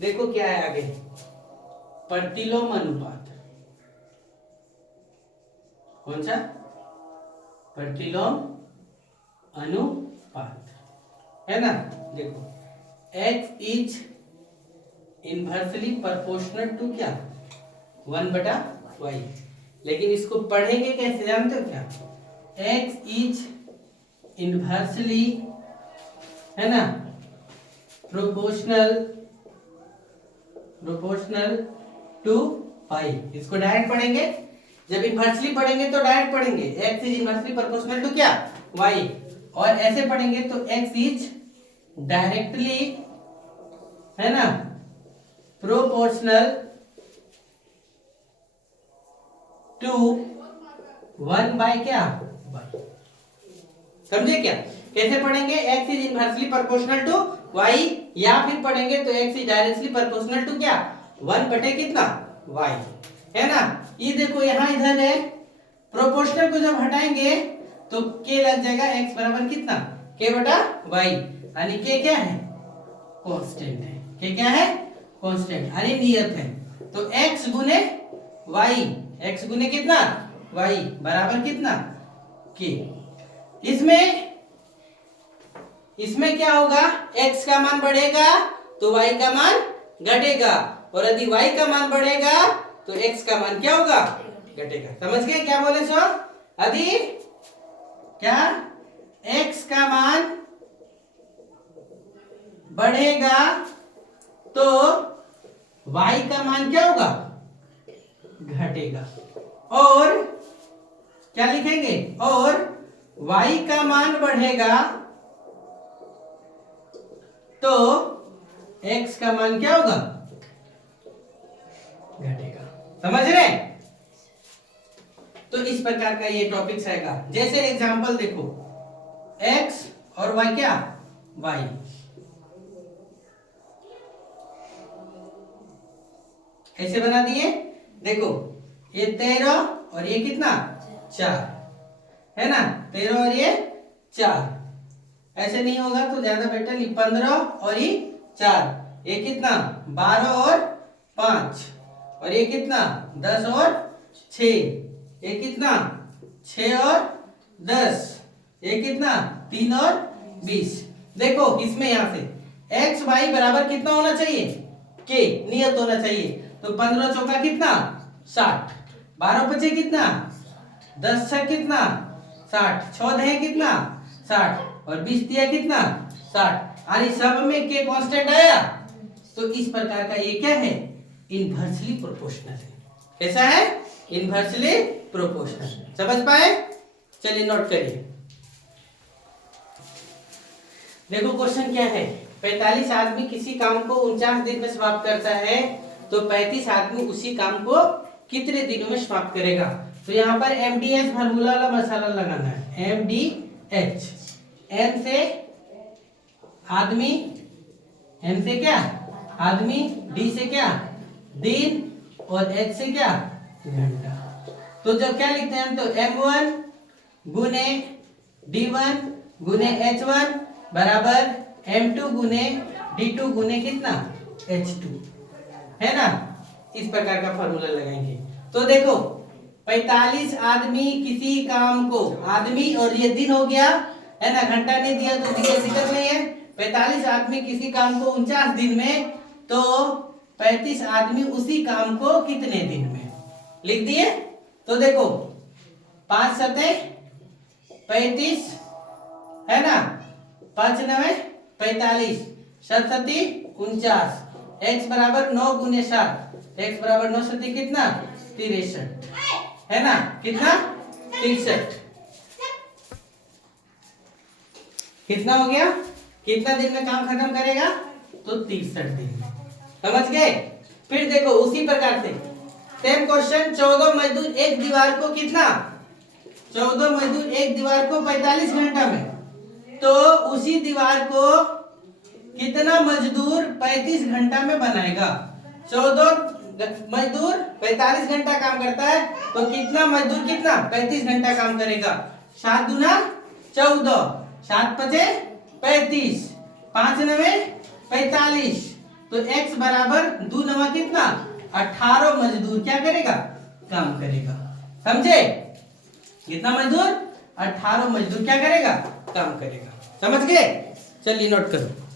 देखो क्या है आगे, प्रतिलोम अनुपात। कौन सा? प्रतिलोम अनुपात, है ना। देखो x is inversely proportional to क्या, 1/y। लेकिन इसको पढ़ेंगे कैसे जानते हो क्या? x इज इनवर्सली, है ना, प्रोपोर्शनल टू पाई। इसको डायरेक्ट पढ़ेंगे, जब इनवर्सली पढ़ेंगे तो डायरेक्ट पढ़ेंगे x is inversely proportional to क्या, y। और ऐसे पढ़ेंगे तो x इज डायरेक्टली, है ना, प्रोपोर्शनल टू 1/, क्या, y। समझे क्या? कैसे पढ़ेंगे? x is inversely proportional to y, या फिर पढ़ेंगे तो x is directly proportional to क्या, 1/, कितना, y, है ना। ये देखो यहाँ इधर है, प्रोपोर्शनल को जब हटाएंगे तो k लग जाएगा, x बराबर कितना, k/y। यानी k क्या है, कांस्टेंट है। k क्या है, कांस्टेंट, यानी नियत है। तो x गुने y, x गुने कितना, y बराबर कितना, k। इसमें क्या होगा, x का मान बढ़ेगा तो y का मान घटेगा, और यदि y का मान बढ़ेगा तो x का मान क्या होगा, घटेगा। समझ गए क्या बोले सो? यदि क्या x का मान बढ़ेगा तो y का मान क्या होगा, घटेगा। और क्या लिखेंगे, और y का मान बढ़ेगा तो x का मान क्या होगा, घटेगा। समझ रहे? तो इस प्रकार का ये टॉपिक्स आएगा। जैसे एग्जांपल देखो, x और y क्या, y। ऐसे बना दिए। देखो ये 13 और ये कितना, 4, है ना, 13 और ये 4। ऐसे नहीं होगा तो ज्यादा बेटर, 15 और ये 4, ये कितना, 12 और 5, और ये कितना, 10 और 6, ये कितना, 6 और 10, ये कितना, 3 और 20। देखो इसमें यहाँ से x y बराबर कितना होना चाहिए, k नियत होना चाहिए। तो 15 चौका कितना, 60, 12 पचे कितना, 10 छह कितना, 60, 6 दहे कितना, 60, और 20 दिया कितना, 60। यानी सब में k कांस्टेंट आया। तो इस प्रकार का ये क्या है, इनवर्सली प्रोपोर्शनल है। कैसा है, इनवर्सली प्रोपोर्शनल। समझ पाए? चलिए नोट करिए। देखो क्वेश्चन क्या है, 45 आदमी किसी काम को 49 दिन में समाप्त करता है, तो 35 आदमी उसी काम को कितने दिनों में समाप्त करेगा। तो यहाँ पर MDH फार्मूला वाला मसाला लगाना है। MDH, M से आदमी, M से क्या, आदमी, D से क्या, दिन, और H से क्या, घंटा। तो जब क्या लिखते हैं, तो M1 गुने D1 गुने H1 बराबर M2 गुने D2 गुने कितना, H2, है ना। इस प्रकार का फॉर्मूला लगाएंगे। तो देखो 45 आदमी किसी काम को, आदमी और ये दिन हो गया, है ना, घंटा नहीं दिया तो दिक्कत नहीं है। 45 आदमी किसी काम को 49 दिन में, तो 35 आदमी उसी काम को कितने दिन में, लिख दिए। तो देखो 5 सते 35, है ना, 5 9 45, 7 सती 49, x बराबर 9 गुने 7, x बराबर 9 सती कितना, 63, है ना, कितना, 63। कितना हो गया, कितना दिन में काम खत्म करेगा, तो 63 दिन में। समझ गए? फिर देखो उसी प्रकार से सेम क्वेश्चन, 14 मजदूर एक दीवार को कितना, 14 मजदूर एक दीवार को 45 घंटा में, तो उसी दीवार को कितना मजदूर 35 घंटा में बनाएगा। 14 मजदूर 45 घंटा काम करता है, तो कितना मजदूर कितना 35 घंटा काम करेगा। 7 दूना 14, 7 पचे 35, 5 9 45, तो x बराबर 2 नवा कितना 18 मजदूर क्या करेगा काम करेगा। समझे? कितना मजदूर 18 मजदूर क्या करेगा काम करेगा। समझ गए? चलिए नोट करो।